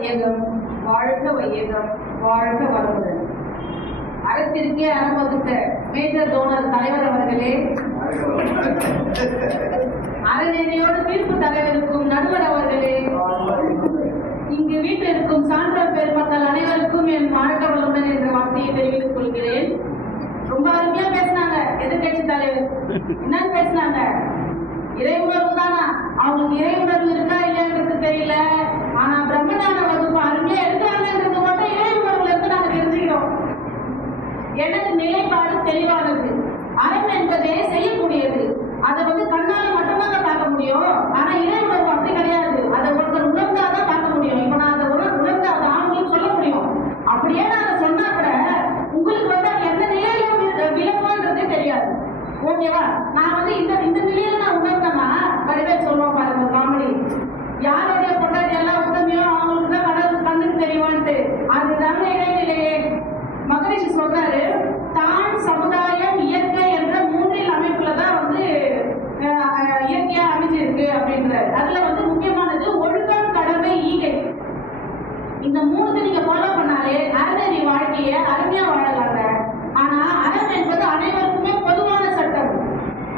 வையகம், வாழ்க வையகம், வாழ்க வளமுடன். அறத்திற்கே அறம் வகுத்த மேஜர் டோனர் தலைவர் அவர்களே, அறநெறியோடு தீர்ப்பு தலைவருக்கும் நடுவர் அவர்களே, இங்கு வீட்டில் இருக்கும் சான்றோர் பெருமக்கள் அனைவருக்கும் என் வாழ்க வளமுடன் என்ற வார்த்தையை தெரிவித்துக் கொள்கிறேன். ரொம்ப அருமையா பேசினாங்க எதிர்கட்சி தலைவர். என்னன்னு பேசினாங்க? இறை உணர்வு தானா? அவங்களுக்கு இறை உணர்வு இருக்கா இல்லைன்றது தெரியல. ஆனா பிரம்மஞான வகுப்பு அருமையா இருக்காங்கன்றது மட்டும் இறை உணர்வுல இருந்து நாங்க தெரிஞ்சுக்கிறோம். எனது நிலைப்பாடு தெளிவானது. அறம் என்பதே செய்யக்கூடியது. அதை கண்ணால மட்டும்தான் பார்க்க முடியும். ஆனா இறை உணர்வு அப்படி கிடையாது. அதை ஒருத்தர் உணர்ந்தாதான் பார்க்க முடியும். இப்ப நான் அதை உணர்ந்து அதை ஆங்கிலம் சொல்ல முடியும். அப்படியே நான் அதை சொன்னா கூட உங்களுக்கு அது எந்த நிலையில விளக்கம்ன்றதே தெரியாது. ஓகேவா? நான் இந்த நிலையில நான் உணர்ந்தேன்னா வடிவேல் சொல்லுவோம் பாருங்க காமெடி, யாருடைய பொண்டாட்டி எல்லாம் உதவியோ அவங்களுக்கு தான் கடவுள் கண்ணுக்கு தெரியுமான்ட்டு. அதுதாங்க இடைநிலையே. மகரிஷி சொல்றாரு, தான் சமுதாயம் இயற்கை என்ற மூன்றில் அமைப்புலதான் இயற்கையா அமைஞ்சிருக்கு அப்படின்றாரு. அதுல முக்கியமானது ஒழுக்கம், கடமை, ஈகை. இந்த மூணுக்கு நீங்க ஃபாலோ பண்ணாலே அறநெறி வாழ்க்கைய அருமையா வாழலாங்க. ஆனா அறம் என்பது அனைவருக்குமே பொதுவான சட்டம்.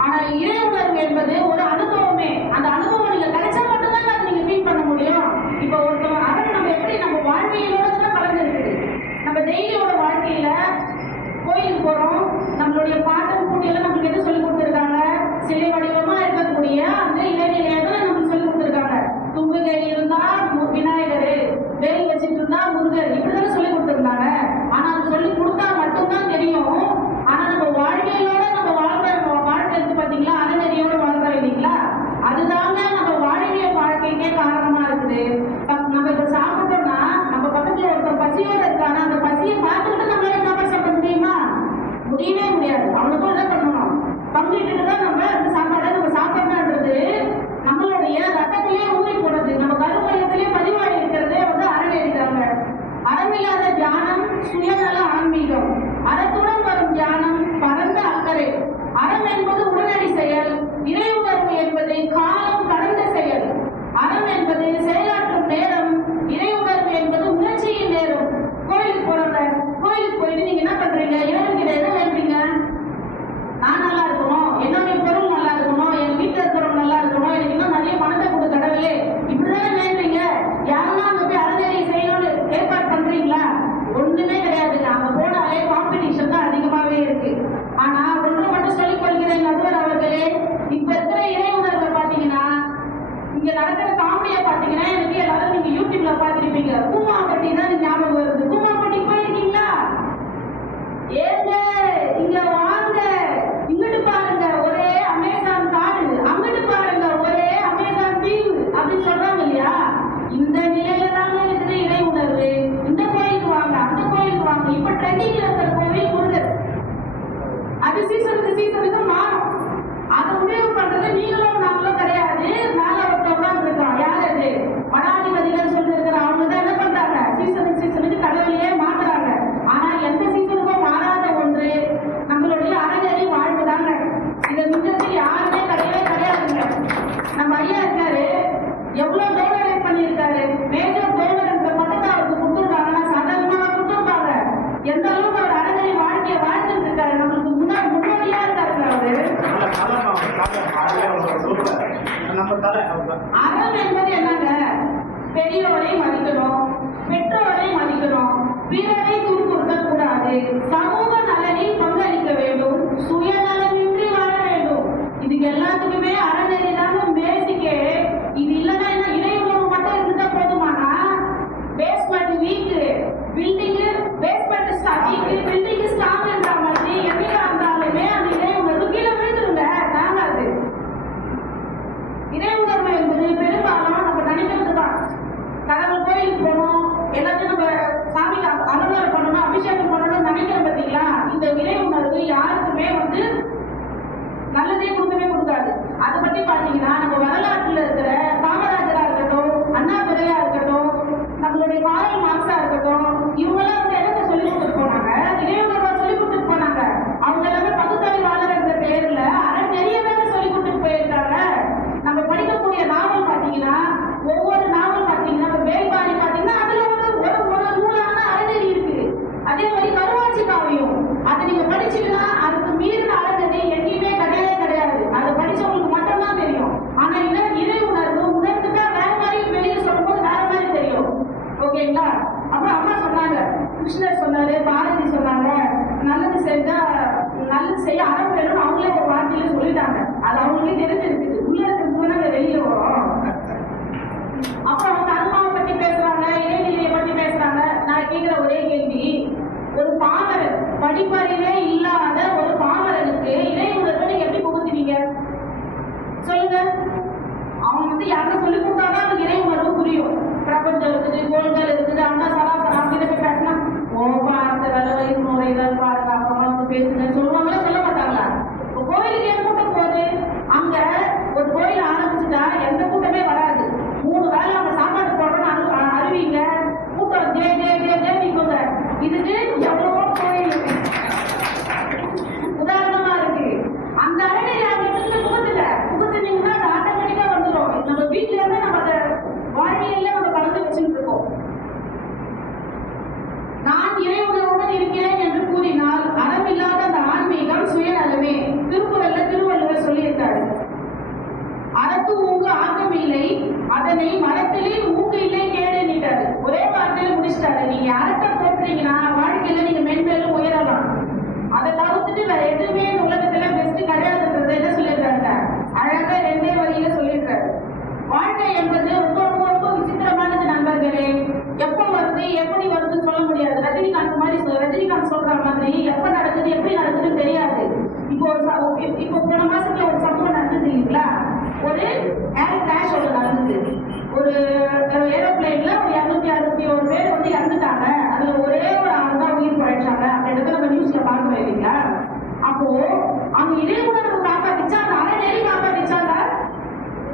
ஆனா இறை உணர்வு என்பது ஒரு அனுபவமே. அந்த அனுபவம் நீங்க கிடைச்சா மட்டும்தான் அதை நீங்க ஃபீல் பண்ண முடியும். இப்ப ஒருத்தவங்க அறம் நம்ம எப்படி நம்ம வாழ்க்கையோட தான் கலந்து இருக்குது. நம்ம டெய்லியோட வாழ்க்கையில கோயிலுக்கு போறோம், நம்மளுடைய பாட்டம் கூட்டியெல்லாம் நம்மளுக்கு எது சொல்லி கொடுத்துருக்காங்க? சிலை வடிவமா இருக்கக்கூடிய அந்த இறைநிலையை தான் நம்மளுக்கு சொல்லி கொடுத்துருக்காங்க. தும்பிகை இருந்தா விநாயகரு, வேல் வச்சுட்டு இருந்தா முருகர், இப்படிதான் சொல்லி கொடுத்துருந்தாங்க. ஆனா அது சொல்லி கொடுத்தா மட்டும்தான் தெரியும். ஆனா நம்ம வாழ்க்கையோட நம்ம வாழ்க்கை இருக்கு பாத்தீங்களா, அறநெறியோட வாழ்க்கை இல்லைங்களா, அதுதாங்க நம்ம வாழ்க்கைக்கே காரணமா இருக்குது. நம்ம இப்ப சாப்பிட்டோம்னா நம்ம பக்கத்துல ஒருத்தர் பசியோட இருக்கானா, அந்த பசியை பார்த்துட்டு நம்மளால சாப்பாடு சாப்பிட முடியுமா? முடியவே முடியாது. அவனுக்கும் என்ன பண்ணணும்? பங்கிட்டு தான் நம்ம அந்த சாப்பாடை நம்ம சாப்பிடணுன்றது நம்மளுடைய ரத்தத்திலேயே ஊறி போனது. நம்ம கருமையத்திலேயே பதிவாகி இருக்கிறதே அறநெறிதாங்க. அறமில்லாத தியானம் சுயநல ஆன்மீகம். அறத்துடன் வரும் தியானம் பரந்த அக்கறை. அறம் என்பது உடனடி செயல். இறை உணர்வு என்பது காலம் கடந்த செயல். அறம் என்பது செயலாற்றும் நேரம். இறை உணர்வு என்பது உணர்ச்சியின் நேரம். கோயிலுக்கு போறவங்க, கோயிலுக்கு போயிட்டு நீங்க என்ன பண்றீங்க? இறைவன்கிட்ட என்ன வேண்டீங்க? நான் நல்லா இருக்கணும், என்னுடைய பொருள் நல்லா இருக்கணும், என் வீட்டுல இருக்கிறவங்க நல்லா இருக்கணும், எனக்கு இன்னும் நிறைய பணத்தை கொடு கடவுளே, இப்படிதானே வேண்டீங்க. யாரெல்லாம் அங்க போய் அறநெறியை செய்யணும்னு ஏற்பாடு பண்றீங்களா? ஒண்ணுமே கிடையாதுங்க. அங்க போனாலே காம்படிஷன் தான் அதிகமாவே இருக்கு. ஆனா ஒன்று மட்டும் சொல்லிக் கொள்கிறேன் நடுவர் அவர்களே, இப்ப இருக்கிற இறை உணர்வை பாத்தீங்கன்னா, இங்க நடக்கிற காமெடியா பாத்தீங்கன்னா, எனக்கு எல்லாரும் நீங்க யூடியூப்ல பாத்திருப்பீங்க. கூமாப்பட்டி தான் ஞாபகம் வருது. கூமாப்பட்டி போயிருக்கீங்களா? ஏங்க இங்க வாங்க, இங்கிட்டு பாருங்க ஒரே அமேசான் காடு, அங்கிட்டு பாருங்க ஒரே அமேசான் தீவு அப்படின்னு சொல்றாங்க இல்லையா? இந்த நிலையில தாங்க இருக்குது இறை உணர்வு. இந்த கோயிலுக்கு வாங்க, அந்த கோயிலுக்கு வாங்க. இப்ப ட்ரெண்டிங்ல இருக்கிற கோவில் முருகர், அது சீசனுக்கு மாறும். அதை முடிவு பண்றது நீங்களும் நாங்களும் கிடையாது. மேல ஒருத்தவங்க இருக்கோம். யார் அது? மடாதிபதிகள் சொல்லி இருக்கிற அவங்க தான் என்ன பண்றாங்க? சீசனுக்கு கடவுளையே மாத்துறாங்க. ஆனா எந்த சீசனுக்கும் மாறாத ஒன்று நம்மளுடைய அறநெறி வாழ்வு தாங்க. இதை மிச்சத்துக்கு யாருமே கிடையாதுங்க. நம்ம ஐயா இருக்காரு, எவ்வளவு டோனரேட் பண்ணியிருக்காரு. மேஜர் டோனர் மட்டும் தான் அவருக்கு கொடுத்துருக்காங்கன்னா சாதாரணமா கொடுத்துருப்பாங்க. எந்த அளவுக்கு அவர் அறநெறி வாழ்க்கையை வாழ்ந்துட்டு இருக்காரு. நம்மளுக்கு முன்னோடியா இருக்காருங்க அவரு. அறம் என்பது என்னங்க? பெரியோரை மதிக்கணும், பெற்றோரை மதிக்கணும், பிறரை துன்புறுத்த கூடாது, சமூக நலனில் பங்களிக்க வேண்டும், சுயநலமின்றி வாழ வேண்டும். இதுக்கு எல்லாத்துக்குமே அறநெறி தாங்க பேசிக்கே. இது இல்லைன்னா என்ன? இறை உணர்வு மட்டும் இருந்தா போதுமானா? Basement weak, building basement weak, building strong என்ற மாதிரி எவ்வளவு இருந்தாலுமே அந்த இறை உணர்வு கீழே விழுந்துருங்க. தாங்காது. இறை உணர்வு என்பது பெரும்பாலும் நம்ம நினைக்கிறது தான். கடவுள் கோயிலுக்கு போகணும், எல்லாத்தையும் நம்ம சாமிக்கு அலங்காரம் பண்ணணும், அபிஷேகம் பண்ணணும் நினைக்கிறோம் பார்த்தீங்களா? இந்த இறை உணர்வு யாருக்குமே நல்லதே கொடுக்கவே கொடுக்காது. அழுவீங்க, கூட்டம் ஜே ஜே ஜே ஜே நீங்க இதுக்கு எவ்வளவோ கோயில் உதாரணமா இருக்கு. அந்த அறநெறி வீட்டுக்கு புகுத்துனீங்கன்னா அது ஆட்டோமேட்டிக்கா வந்துடும். நம்ம வீட்டுல இருந்து நம்ம அதை வாழ்வியல்ல நம்ம கலந்து வச்சுட்டு இருக்கோம். நான் இறைவனுடன் இருக்கிறேன் என்று கூறினால் அறம் இல்லாத அந்த ஆன்மீகம் சுயநலமே. திருவள்ளுவர் சொல்லியிருக்காரு, அறத்து ஊங்கு ஆக்கம் இல்லை, அதனை மரத்திலே ஊங்கு இல்லை கேடுன்னுட்டாரு. ஒரே வார்த்தையில முடிச்சிட்டாரு. நீங்க அறத்தை போட்டுறீங்கன்னா வாழ்க்கையில நீங்க மென்மேலும் உயரலாம். அதை தவிர்த்துட்டு வேற எதுவுமே உலகத்துல பெஸ்ட் கிடையாதுன்றத என்ன சொல்லியிருக்காங்க, அழகா 2 வரியில சொல்லியிருக்காரு. வாழ்க்கை என்பது ரொம்ப ரொம்ப ரொம்ப விசித்திரமானது நண்பர்களே. எப்ப வருது எப்படி வருதுன்னு சொல்ல முடியாது. ரஜினிகாந்த் சொல்ற மாதிரி எப்ப நடக்குது எப்படி நடக்குதுன்னு தெரியாது. இப்போ போன மாசத்துல ஒரு சம்பவம் நடந்தது இல்லைங்களா? ஒரு ஏர் கிராஷ் ஒன்று நடந்தது. ஒரு ஏரோப்ளைன்ல ஒரு 261 பேர் வந்து இறந்துட்டாங்க. அதுல ஒரே ஒரு ஆள் தான் உயிர் பழைச்சாங்க அப்படின்றத நம்ம நியூஸ்ல பார்க்கணும் இல்லைங்களா? அப்போ அவங்க இதே கூட நம்ம காப்பாத்திச்சா, அந்த அறநெறி காப்பாத்திச்சாங்க.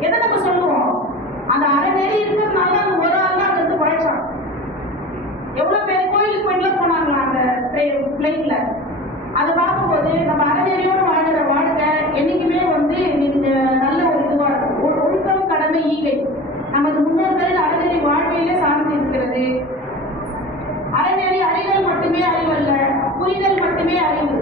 எதை நம்ம சொல்லுவோம், அந்த அறநெறி இருக்கிறதுனால அந்த ஒரு ஆள் தான் வந்து பழைச்சான். எவ்வளவு பேர் கோயிலுக்கு போயிட்டுல போனாங்களா அந்த பிளைட்ல. அதை பார்க்கும்போது நம்ம அறநெறியோடு வாழ்கிற வாழ்க்கை என்னைக்குமே வந்து நல்ல ஒரு இதுவா இருக்கும். ஒழுக்கம் கடமை ஈகை நமது முன்னோர்களின் அறநெறி வாழ்க்கையிலே சார்ந்து இருக்கிறது. அறநெறி அறிதல் மட்டுமே அறிவல்ல, புரிதல் மட்டுமே அறிவு.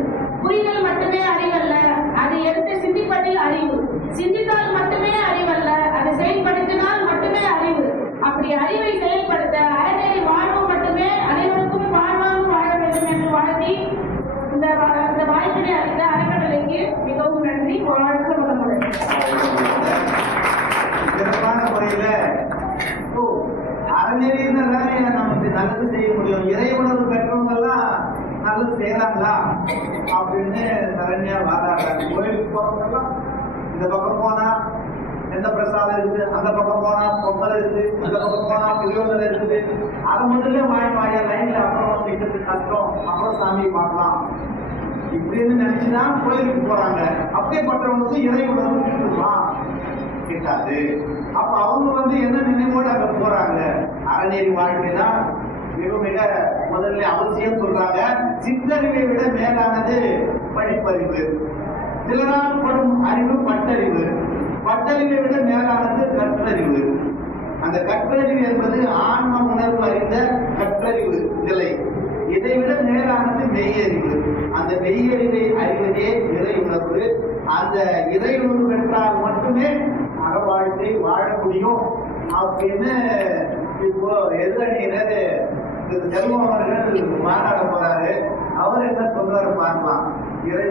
புரிதல் மட்டுமே அறிவல்ல, அதை எடுத்து சிந்திப்பதில் அறிவு. சிந்தித்தால் மட்டுமே அறிவல்ல, அதை செயல்படுத்தினால் மட்டுமே அறிவு. அப்படி அறிவை செயல்படுத்த அறநெறி வாழ்வு மட்டுமே அனைவருக்கும் வாழ்வாக வாழ வேண்டும் என்று வாழ்த்தி இந்த வாய்ப்பினை அளித்த அறக்கட்டளைக்கு மிகவும் நன்றி. வாழ்க்கை வளமுடன். சிறப்பான முறையில அறநெறின்னு நமக்கு நல்லது செய்ய முடியும். இறை உணர்வு பெற்றவங்க எல்லாம் நல்லது செய்யறாங்களா அப்படின்னு சரண்யா வாதாடுறாங்க. கோயிலுக்கு போறவங்கெல்லாம் இந்த பக்கம் போனா எந்த பிரசாதம் இருக்குது, அந்த பக்கம் போனா பொங்கல் இருக்குது, இந்த பக்கம் போனா புளியோதரை இருக்குது. அதை முதல்ல வாயா லைன்ல அப்புறம் வீட்டுக்கு கஷ்டம், அப்புறம் சாமி பார்க்கலாம் இப்படின்னு நினைச்சுதான் கோயிலுக்கு போறாங்க. அப்படியேப்பட்டவங்களுக்கு இறை உணர்வு கிட்டுமா? கிட்டாது. அப்ப அவங்க வந்து என்ன நினைவோடு அங்க போறாங்க? அறநெறி வாழ்க்கை தான் மிக மிக முதல்ல அவசியம் சொல்றாங்க. சிற்றறிவை விட மேலானது படிப்பறிவு. சிலரால் படும் அறிவு பட்டறிவு. பட்டறிவை விட மேலானது கற்றறிவு. அந்த கற்றறிவு என்பது ஆன்ம உணர்வு அறிந்த கற்றறிவு நிலை. இதை விட மேலானது மெய்யறிவு. அந்த மெய்யறிவை அறிவதே இறை உணர்வு. அந்த இறை உணர்வு பெற்றால் மட்டுமே அற வாழ்க்கை வாழ முடியும் அப்படின்னு இப்போ எதிரணியினர் திரு செல்வம் அவர்கள் மாநாட போறாரு. அவர் என்ன சொல்றாரு பார்க்கலாம். இறை